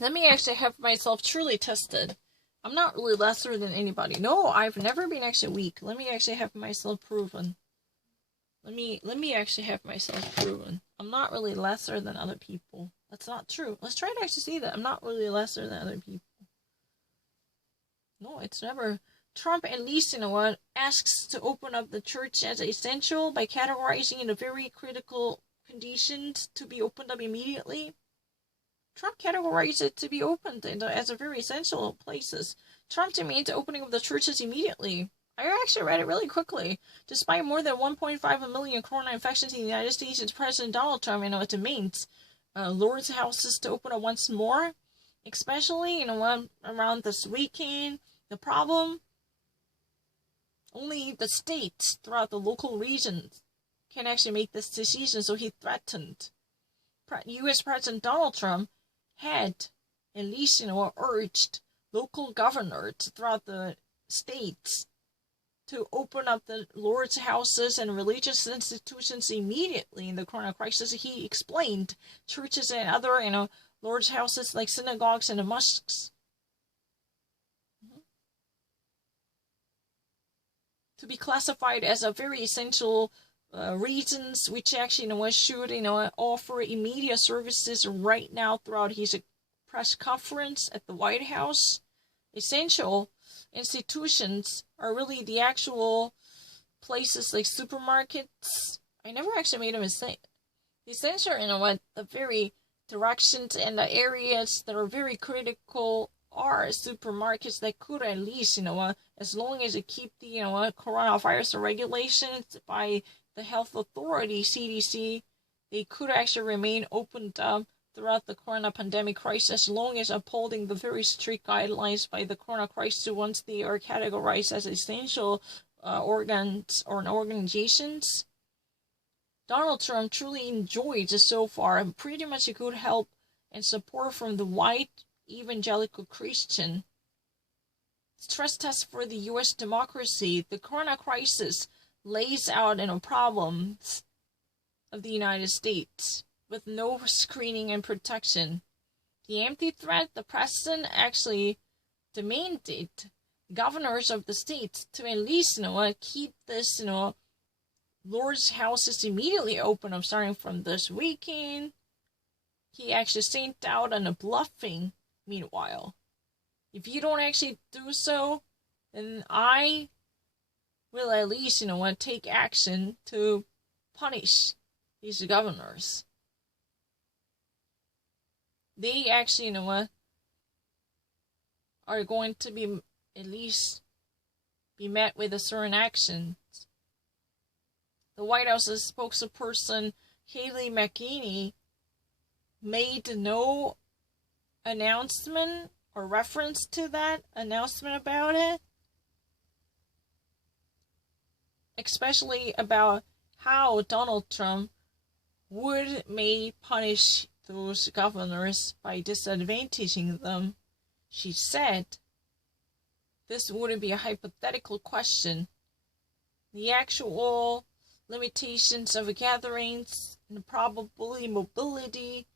Let me actually have myself truly tested. I'm not really lesser than anybody. No, I've never been actually weak. Let me actually have myself proven. Let me actually have myself proven. I'm not really lesser than other people. That's not true. Let's try to actually see that. I'm not really lesser than other people. No, it's never. Trump, at least, asks to open up the church as essential by categorizing the very critical conditions to be opened up immediately. Trump categorized it to be opened as a very essential places. Trump demands the opening of the churches immediately. I actually read it really quickly. Despite more than 1.5 million corona infections in the United States, it's President Donald Trump, demands Lord's houses to open up once more, especially, around this weekend. The problem, only the states throughout the local regions can actually make this decision, so he threatened. U.S. President Donald Trump had at least, urged local governors throughout the states to open up the Lord's houses and religious institutions immediately in the corona crisis. He explained churches and other, Lord's houses like synagogues and mosques to be classified as a very essential reasons, which actually should offer immediate services right now throughout his press conference at the White House. Essential institutions are really the actual places like supermarkets. I never actually made a mistake. Essential, the very directions and the areas that are very critical are supermarkets that could at least, as long as it keep the, coronavirus regulations by the health authority, CDC, they could actually remain opened up throughout the corona pandemic crisis as long as upholding the very strict guidelines by the corona crisis once they are categorized as essential organs or organizations. Donald Trump truly enjoyed so far pretty much a good help and support from the white evangelical Christian. Stress test for the U.S. democracy. The corona crisis lays out problems of the United States with no screening and protection. The empty threat, the president actually demanded governors of the states to at least keep this Lord's houses immediately open up starting from this weekend. He actually sent out on a bluffing. Meanwhile, if you don't actually do so, then I will at least take action to punish these governors. They actually are going to be at least be met with a certain action. The White House's spokesperson Haley McEnany made no announcement or reference to that announcement about it, especially about how Donald Trump may punish those governors by disadvantaging them. She said this wouldn't be a hypothetical question. The actual limitations of gatherings and probably mobility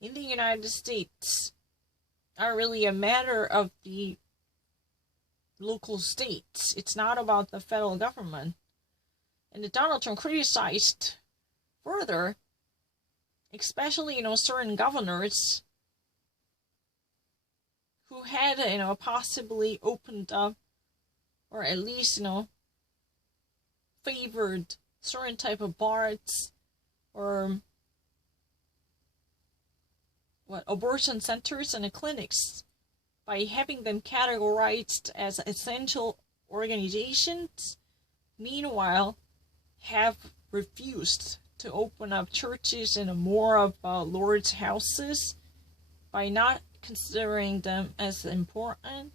in the United States are really a matter of the local states. It's not about the federal government. And Donald Trump criticized further, especially, certain governors who had, possibly opened up or at least, favored certain type of bars or abortion centers and clinics by having them categorized as essential organizations, meanwhile have refused to open up churches and more of Lord's houses by not considering them as important.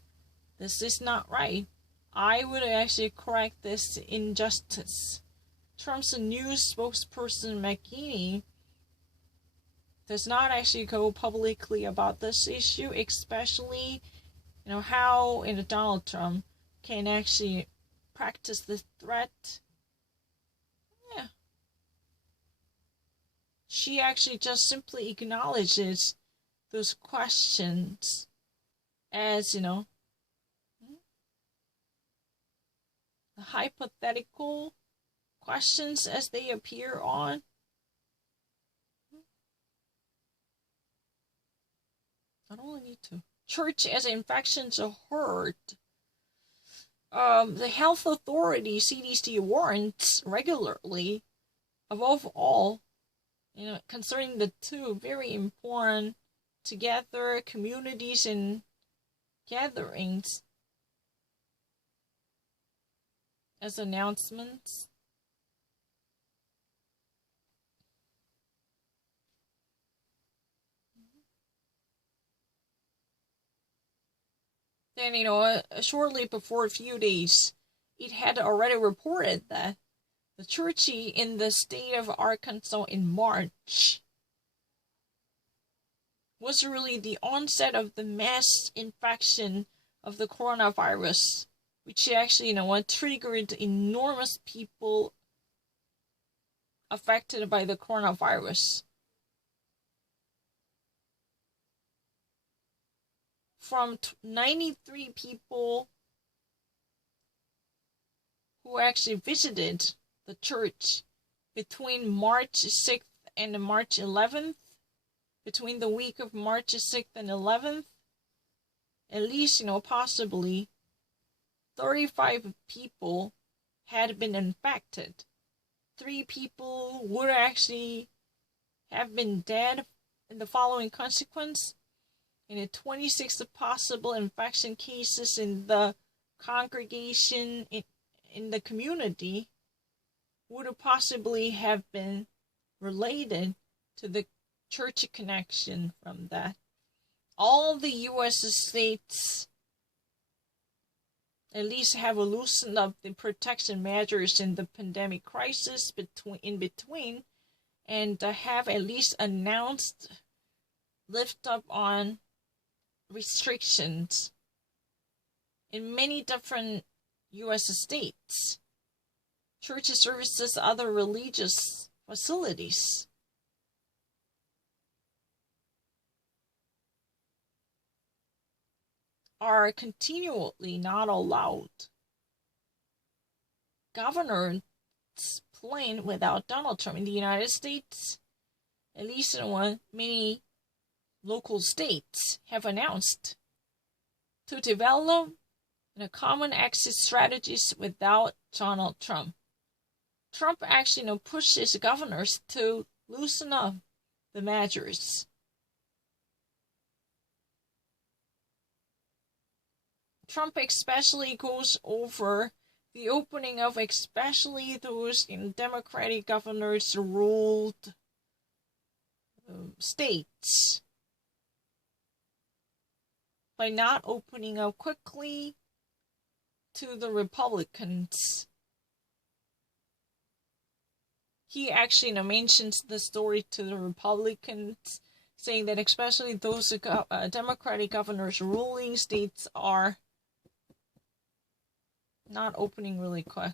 This is not right. I would actually correct this injustice. Trump's news spokesperson McEnany does not actually go publicly about this issue, especially, how Donald Trump can actually practice this threat. Yeah. She actually just simply acknowledges those questions as, the hypothetical questions as they appear on. I don't really need to. Church as infections occurred. The health authority, CDC, warns regularly, above all, concerning the two very important together communities and gatherings as announcements. Then, shortly before a few days, it had already reported that the church in the state of Arkansas in March was really the onset of the mass infection of the coronavirus, which actually, triggered enormous people affected by the coronavirus. From 93 people who actually visited the church between March 6th and March 11th, between the week of March 6th and 11th, at least, possibly 35 people had been infected. 3 people would actually have been dead in the following consequence. And 26 possible infection cases in the congregation in the community would possibly have been related to the church connection from that. All the U.S. states at least have loosened up the protection measures in the pandemic crisis in between, and have at least announced lift up on restrictions in many different U.S. states. Church services, other religious facilities are continually not allowed. Governors plan without Donald Trump in the United States, at least in many local states have announced to develop common exit strategies without Donald Trump. Trump actually pushes governors to loosen up the measures. Trump especially goes over the opening of especially those Democratic governors ruled states by not opening up quickly to the Republicans. He actually mentions the story to the Republicans, saying that especially those Democratic governors ruling states are not opening really quick.